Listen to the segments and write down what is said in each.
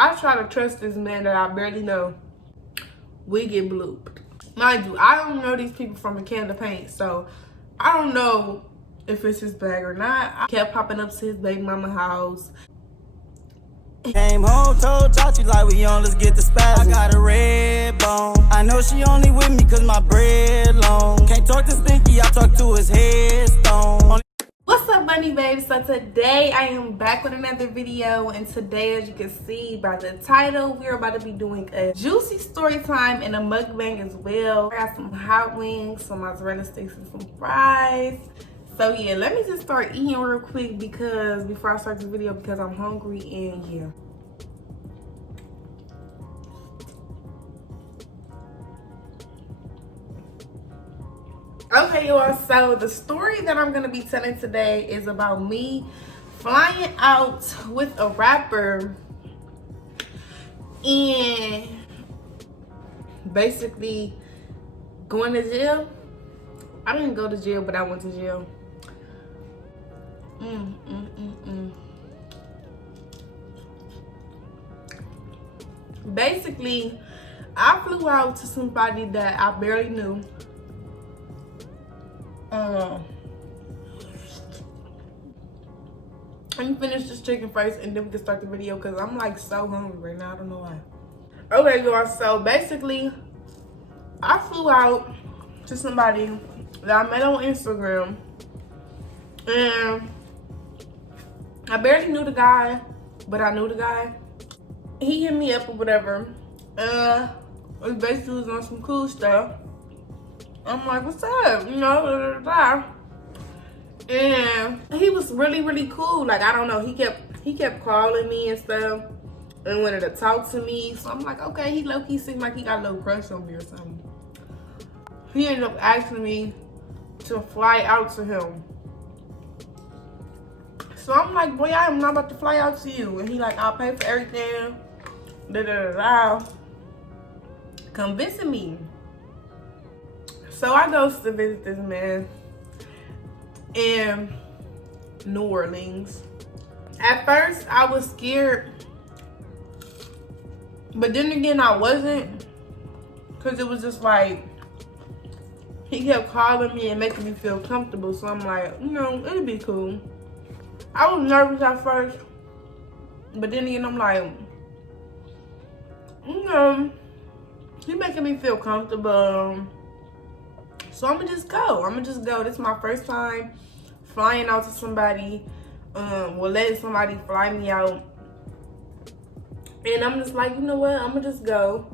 I try to trust this man that I barely know. We get blooped. Mind you, I don't know these people from a can of paint, so I don't know if it's his bag or not. I kept popping up to his baby mama house. Came home, told Tati like we on, let's get the spaz. I got a red bone. I know she only with me cause my bread long. Can't talk to Stinky, I talk to his headstone. What's up, Bundy babes? So today I am back with another video, and today, as you can see by the title, we're about to be doing a juicy story time and a mukbang as well. I got some hot wings, some mozzarella sticks, and some fries. So yeah, let me just start eating real quick because before I start this video, because I'm hungry. And yeah, okay y'all, so the story that I'm gonna be telling today is about me flying out with a rapper and basically going to jail. I didn't go to jail, but I went to jail. Basically, I flew out to somebody that I barely knew. Let me finish this chicken first and then we can start the video because I'm like so hungry right now. I don't know why. Okay, y'all, so basically, I flew out to somebody that I met on Instagram, and I barely knew the guy, but I knew the guy. He hit me up or whatever. It basically was on some cool stuff. I'm like, what's up? You know, blah, blah, blah. And he was really, really cool. Like, I don't know, he kept calling me and stuff and wanted to talk to me. So I'm like, okay, he low-key seemed like he got a little crush on me or something. He ended up asking me to fly out to him. So I'm like, boy, I am not about to fly out to you. And he like, I'll pay for everything. Da da da da. Convincing me. So I go to visit this man in New Orleans. At first, I was scared. But then again, I wasn't. Because it was just like, he kept calling me and making me feel comfortable. So I'm like, you know, it'll be cool. I was nervous at first. But then again, I'm like, you know, he making me feel comfortable. So I'm gonna just go. This is my first time flying out to somebody. Letting somebody fly me out. And I'm just like, you know what? I'm gonna just go.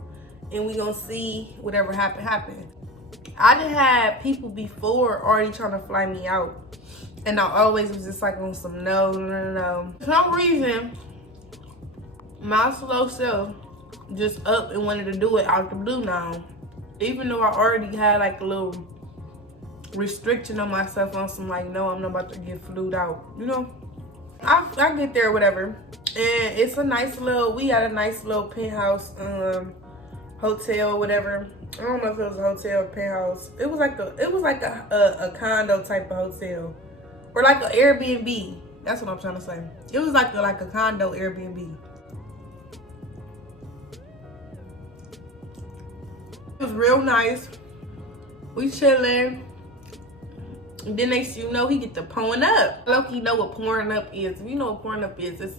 And we gonna see whatever happen. I done had people before already trying to fly me out. And I always was just like on some no. For some reason, my slow self just up and wanted to do it out the blue now. Even though I already had like a little restriction on myself on some like, no, I'm not about to get flued out, you know? I get there, whatever. And it's a nice little, we had a nice little penthouse hotel, whatever. I don't know if it was a hotel or penthouse. It was like a condo type of hotel. Or like an Airbnb. That's what I'm trying to say. It was like a condo Airbnb. It was real nice. We chilling. And then next you know, he get to pouring up. Loki know what pouring up is. If you know what pouring up is, it's,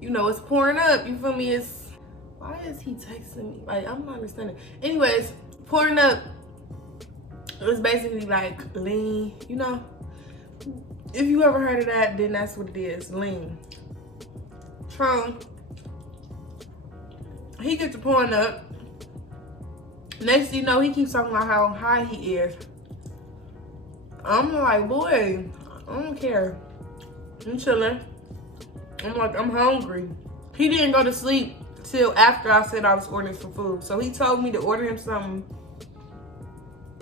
you know, it's pouring up. You feel me? It's, why is he texting me? Like, I'm not understanding. Anyways, pouring up, it was basically like lean, you know? If you ever heard of that, then that's what it is, lean. So, he gets to pouring up. Next thing you know, he keeps talking about how high he is. I'm like, boy, I don't care. I'm chilling. I'm like, I'm hungry. He didn't go to sleep till after I said I was ordering some food. So he told me to order him something.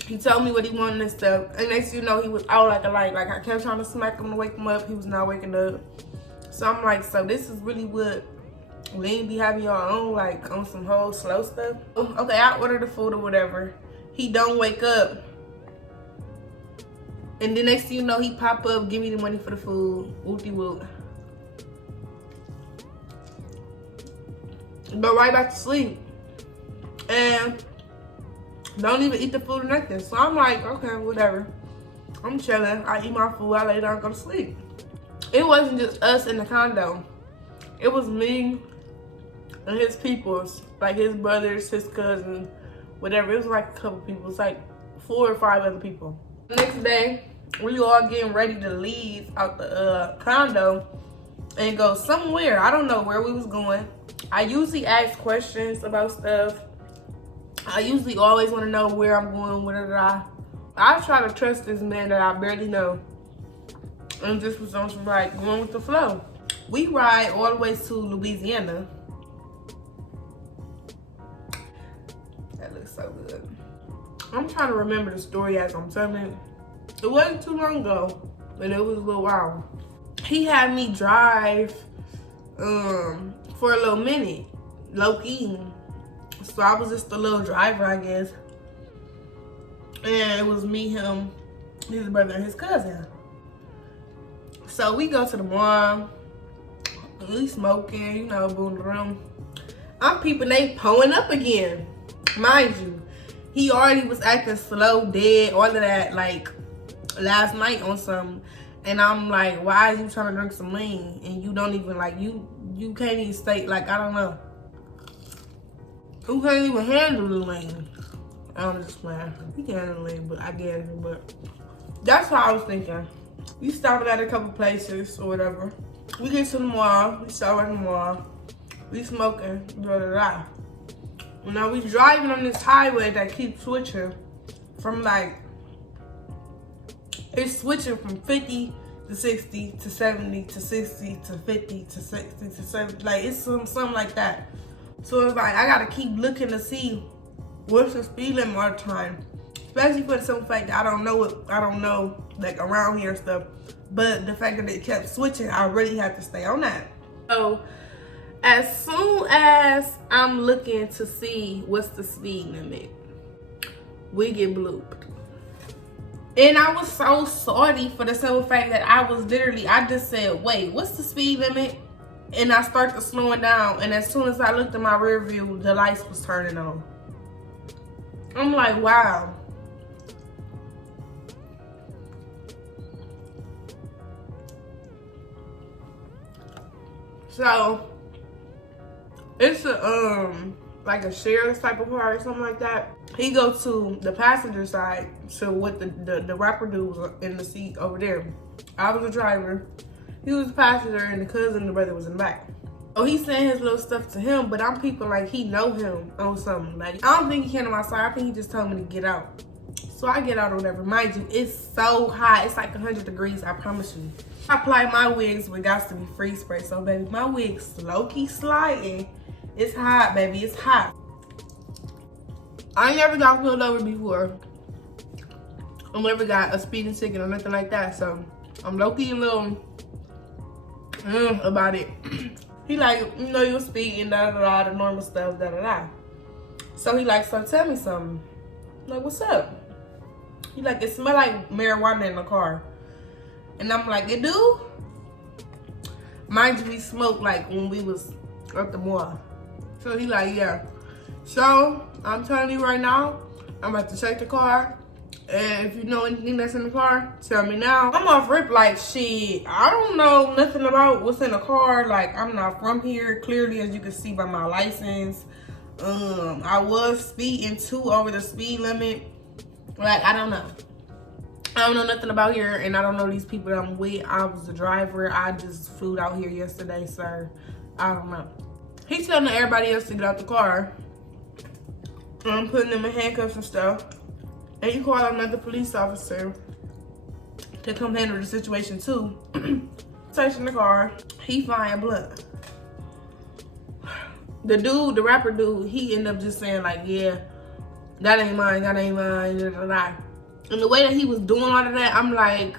He told me what he wanted and stuff. And next thing you know, he was out like a light. Like, I kept trying to smack him to wake him up. He was not waking up. So I'm like, so this is really what lean be having y'all on, like on some whole slow stuff. Okay, I ordered the food or whatever. He don't wake up. And the next thing you know, he pop up, give me the money for the food. Whoop-de-whoop. go right back to sleep. And don't even eat the food or nothing. So I'm like, okay, whatever. I'm chilling. I eat my food. I lay down and go to sleep. It wasn't just us in the condo. It was me and his peoples. Like his brothers, his cousins, whatever. It was like a couple people. It's like 4 or 5 other people. The next day, we all getting ready to leave out the condo and go somewhere. I don't know where we was going. I usually ask questions about stuff. I usually always want to know where I'm going, whatever. I try to trust this man that I barely know. And this was on some like going with the flow. We ride all the way to Louisiana. That looks so good. I'm trying to remember the story as I'm telling it. It wasn't too long ago, but it was a little while. He had me drive for a little minute, low-key. So I was just a little driver, I guess. And it was me, him, his brother, and his cousin. So we go to the mall. We smoking, you know, boom, boom. I'm peeping, they pulling up again. Mind you, he already was acting slow, dead, all of that, like, last night on something. And I'm like, why is you trying to drink some lean? And you don't even, like, you can't even stay, like, I don't know. Who can't even handle the lean? I'm just playing. He can handle the lean, but I get it. But that's how I was thinking. We stopped at a couple places or whatever. We get to the mall. We stop at the mall. We smoking. Da da da. Now we driving on this highway that keeps switching from like, it's switching from 50 to 60 to 70 to 60 to 50 to 60 to 70. Like it's something like that. So it's like I gotta keep looking to see what's the speed limit all the time. Especially for the simple fact that I don't know like around here and stuff. But the fact that it kept switching, I really have to stay on that. So as soon as I'm looking to see what's the speed limit, we get blooped. And I was so sorry for the simple fact that I just said, wait, what's the speed limit? And I started slowing down. And as soon as I looked at my rear view, the lights was turning on. I'm like, wow. So it's like a shared type of car or something like that. He goes to the passenger side, so what the rapper dude was in the seat over there. I was the driver, he was the passenger, and the cousin and the brother was in the back. So he's saying his little stuff to him, but I'm peeping like he know him on something. Like I don't think he came to my side. I think he just told me to get out. So I get out or whatever. Mind you, it's so hot. It's like 100 degrees, I promise you. I apply my wigs with got to be freeze spray. So baby, my wig's low-key sliding. It's hot, baby, it's hot. I ain't never got pulled over before. I never got a speeding ticket or nothing like that. So I'm low-key a little about it. He like, you know, you were speeding, da da da, the normal stuff, da da da. So he like, so tell me something. I'm like, what's up? He like, it smell like marijuana in the car. And I'm like, it do? Mind you, we smoked like when we was at the mall. So he like, yeah. So I'm telling you right now, I'm about to check the car. And if you know anything that's in the car, tell me now. I'm off rip like, shit, I don't know nothing about what's in the car. Like, I'm not from here, clearly, as you can see by my license. I was speeding too over the speed limit. Like, I don't know. I don't know nothing about here, and I don't know these people that I'm with. I was the driver. I just flew out here yesterday, sir. I don't know. He's telling everybody else to get out the car. I'm putting them in handcuffs and stuff. And you call another police officer to come handle the situation too. Searching the car, he find blood. The dude, the rapper dude, he ended up just saying like, yeah, that ain't mine, da da da. And the way that he was doing all of that, I'm like,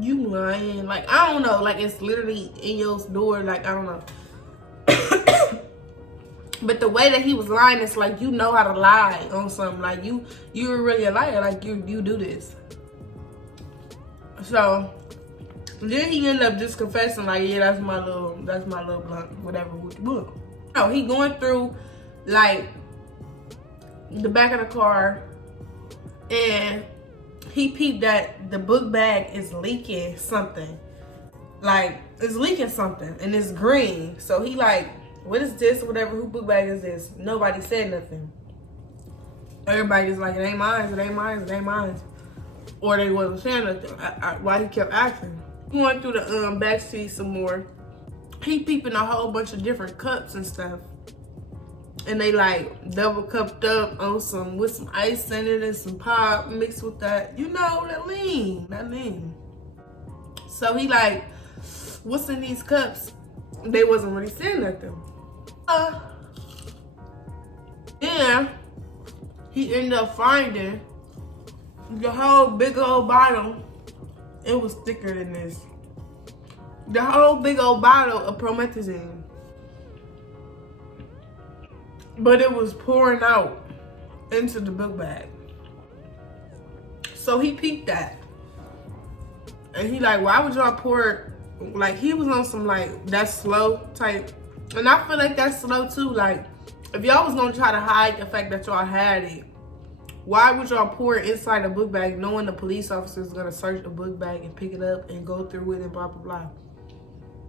you lying. Like, I don't know, like it's literally in your door, like, I don't know. But the way that he was lying, it's like, you know how to lie on something. Like, you're really a liar. Like, you do this. So, Then he ended up just confessing like, yeah, that's my little blunt, whatever with the book. No, he going through like the back of the car and he peeped that the book bag is leaking something. Like, it's leaking something and it's green. So he like, what is this or whatever? Who book bag is this? Nobody said nothing. Everybody's like, it ain't mine, it ain't mine, it ain't mine. Or they wasn't saying nothing. Why he kept asking. He went through the back seat some more. He peeping a whole bunch of different cups and stuff. And they like double cupped up on some, with some ice in it and some pop mixed with that, you know, that lean. So he like, what's in these cups? They wasn't really saying nothing. Yeah, he ended up finding the whole big old bottle. It was thicker than this. The whole big old bottle of promethazine. But it was pouring out into the book bag. So he peeped that. And he like, why would y'all pour it? Like, he was on some like, that's slow type. And I feel like that's slow too. Like, if y'all was gonna try to hide the fact that y'all had it, why would y'all pour it inside a book bag knowing the police officer is gonna search the book bag and pick it up and go through it and blah, blah, blah?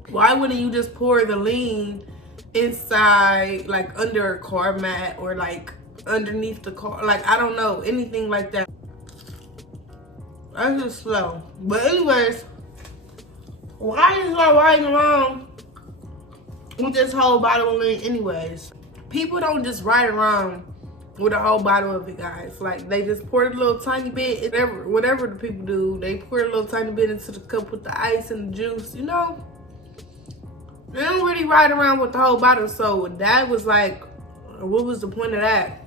Why wouldn't you just pour the lean inside, like under a car mat or like underneath the car? Like, I don't know, anything like that. That's just slow. But anyways, why is y'all riding around with this whole bottle of lean anyways? People don't just ride around with a whole bottle of it, guys. Like, they just pour a little tiny bit, whatever the people do, they pour a little tiny bit into the cup with the ice and the juice, you know? They don't really ride around with the whole bottle. So that was like, what was the point of that?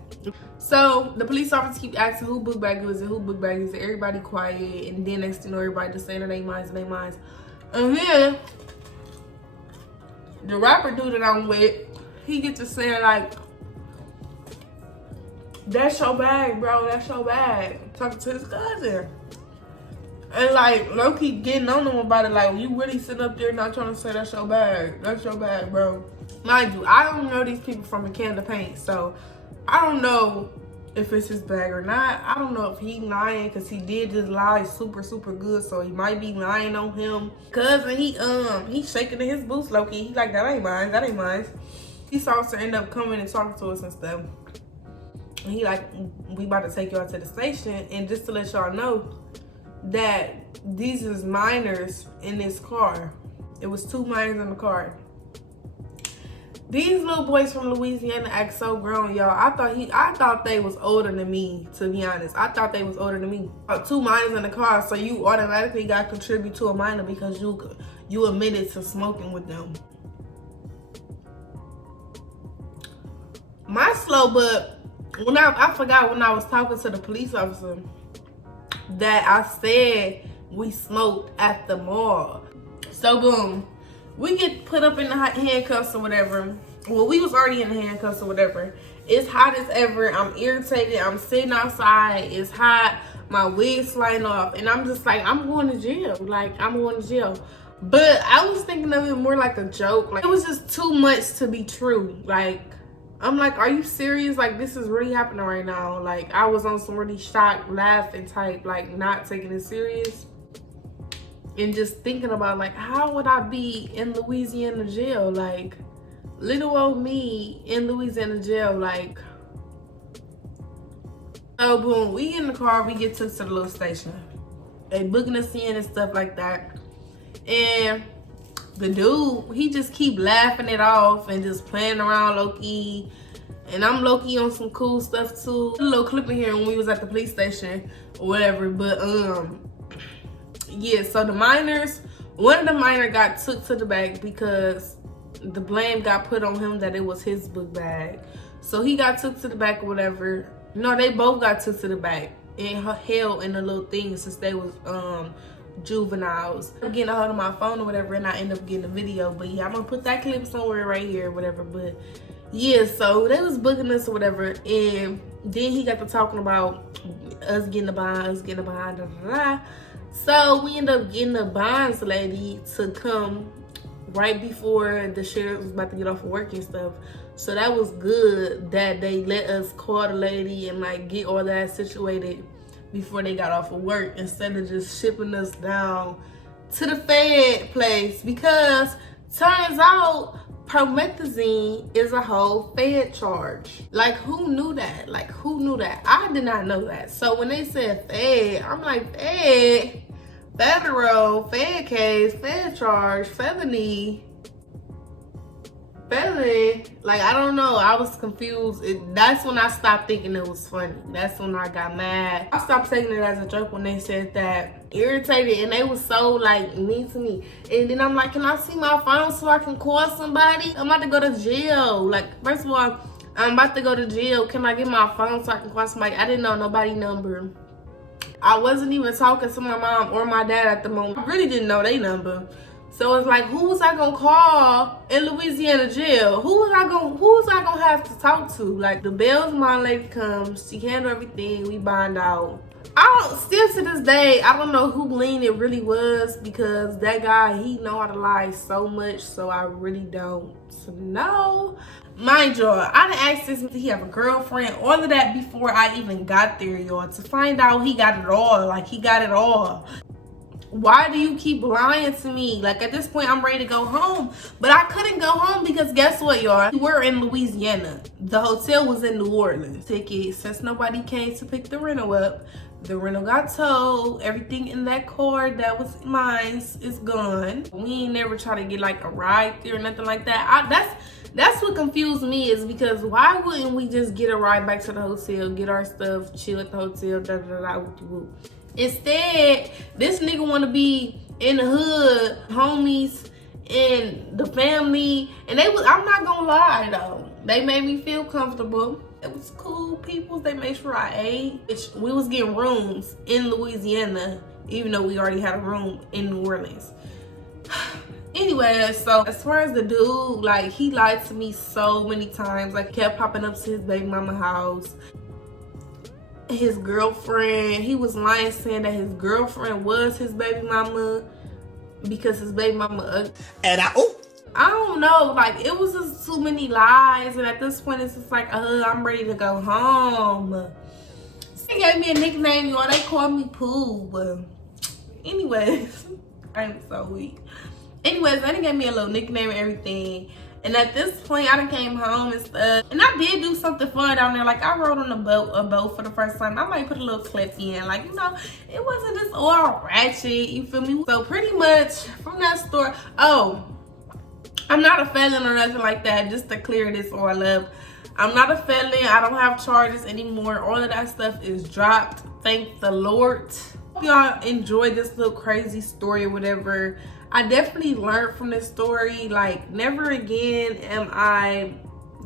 So the police officers keep asking who book bag is it, who book bag is it. Everybody quiet, and then next thing you know, everybody just saying it ain't mine, it ain't mine. And then the rapper dude that I'm with, he gets to saying like, that's your bag, bro, that's your bag. Talking to his cousin. And like, low-key getting on them about it, like, you really sitting up there not trying to say that's your bag. That's your bag, bro. Mind you, I don't know these people from a can of paint, so I don't know if it's his bag or not. I don't know if he lying, because he did just lie super, super good, so he might be lying on him. Cousin, he's shaking in his boots, low-key. He like, that ain't mine, that ain't mine. Police officer end up coming and talking to us and stuff. And he like, we about to take y'all to the station, and just to let y'all know that these is minors in this car. It was 2 minors in the car. These little boys from Louisiana act so grown, y'all. I thought they was older than me, to be honest. I thought they was older than me. 2 minors in the car, so you automatically got to contribute to a minor because you admitted to smoking with them. My slow, but when I forgot when I was talking to the police officer that I said we smoked at the mall. So boom, we get put up in the handcuffs or whatever. Well, we was already in the handcuffs or whatever. It's hot as ever. I'm irritated. I'm sitting outside. It's hot. My wig's sliding off. And I'm just like, I'm going to jail. Like, I'm going to jail. But I was thinking of it more like a joke. Like, it was just too much to be true. Like, I'm like, are you serious? Like, this is really happening right now. Like, I was on some really shocked, laughing type, like, not taking it serious. And just thinking about, like, how would I be in Louisiana jail? Like, little old me in Louisiana jail, like. So, boom, we get in the car, we get took to the little station. They booking us in and stuff like that. And the dude, he just keep laughing it off and just playing around low-key. And I'm low-key on some cool stuff too. A little clip in here when we was at the police station or whatever. But yeah, so the minors, one of the minor got took to the back because the blame got put on him that it was his book bag. So he got took to the back or whatever. No, they both got took to the back and held in a little thing since they was juveniles. I'm getting a hold of my phone or whatever, and I end up getting a video. But yeah, I'm gonna put that clip somewhere right here or whatever. But yeah, so they was booking us or whatever, and then he got to talking about us getting behind, da da da. So we ended up getting the bonds lady to come right before the sheriff was about to get off of work and stuff. So that was good that they let us call the lady and like get all that situated before they got off of work, instead of just shipping us down to the Fed place, because turns out promethazine is a whole Fed charge. Like, who knew that? Like, who knew that? I did not know that. So when they said Fed, I'm like, Fed, federal, Fed case, Fed charge, felony. Like, I don't know. I was confused. That's when I stopped thinking it was funny. That's when I got mad. I stopped taking it as a joke when they said that. Irritated, and they was so like mean to me. And then I'm like, can I see my phone so I can call somebody? I'm about to go to jail. Like, first of all, I'm about to go to jail. Can I get my phone so I can call somebody? I didn't know nobody's number. I wasn't even talking to my mom or my dad at the moment. I really didn't know their number. So it's like, who was I gonna call in Louisiana jail? Who was I gonna have to talk to? Like, the Bells mom lady comes, she handled everything, we bond out. Still to this day, I don't know who Lean it really was, because that guy, he know how to lie so much, so I really don't know. Mind y'all, I done asked this, did he have a girlfriend? All of that before I even got there, y'all, to find out he got it all. Like, he got it all. Why do you keep lying to me? Like, at this point, I'm ready to go home. But I couldn't go home because guess what, y'all? We're in Louisiana. The hotel was in New Orleans. Tickets, since nobody came to pick the rental up, the rental got towed. Everything in that car that was mine is gone. We ain't never try to get like a ride there or nothing like that. That's what confused me, is because why wouldn't we just get a ride back to the hotel, get our stuff, chill at the hotel, Instead, this nigga want to be in the hood, homies, and the family. And I'm not gonna lie though, they made me feel comfortable. It was cool people. They made sure I ate. We was getting rooms in Louisiana, even though we already had a room in New Orleans. Anyway, so as far as the dude, like, he lied to me so many times. Like, kept popping up to his baby mama house. His girlfriend, he was lying, saying that his girlfriend was his baby mama because his baby mama ugly. And I don't know, like, it was just too many lies, and at this point it's just like, I'm ready to go home. They gave me a nickname, y'all. They called me Pooh, but anyways, I'm so weak. Anyways, they gave me a little nickname and everything. And at this point, I done came home and stuff. And I did do something fun down there. Like, I rode on a boat for the first time. I might put a little clip in. Like, you know, it wasn't just all ratchet, you feel me? So pretty much from that story, I'm not a felon or nothing like that. Just to clear this all up, I'm not a felon. I don't have charges anymore. All of that stuff is dropped. Thank the Lord. Hope y'all enjoyed this little crazy story or whatever. I definitely learned from this story. Like, never again am I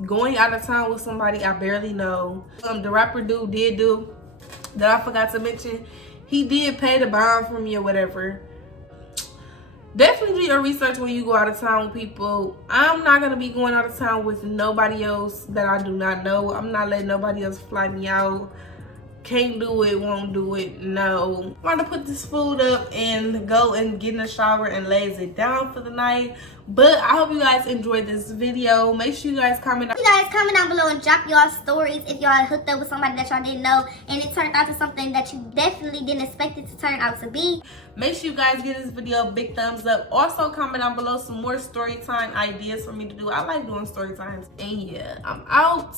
going out of town with somebody I barely know. The rapper dude did do that I forgot to mention. He did pay the bond for me or whatever. Definitely do your research when you go out of town with people. I'm not going to be going out of town with nobody else that I do not know. I'm not letting nobody else fly me out. Can't do it, won't do it, no. I'm gonna put this food up and go and get in the shower and lays it down for the night. But I hope you guys enjoyed this video. Make sure you guys comment. You guys comment down below and drop y'all stories if y'all hooked up with somebody that y'all didn't know and it turned out to something that you definitely didn't expect it to turn out to be. Make sure you guys give this video a big thumbs up. Also comment down below some more story time ideas for me to do. I like doing story times. And yeah, I'm out.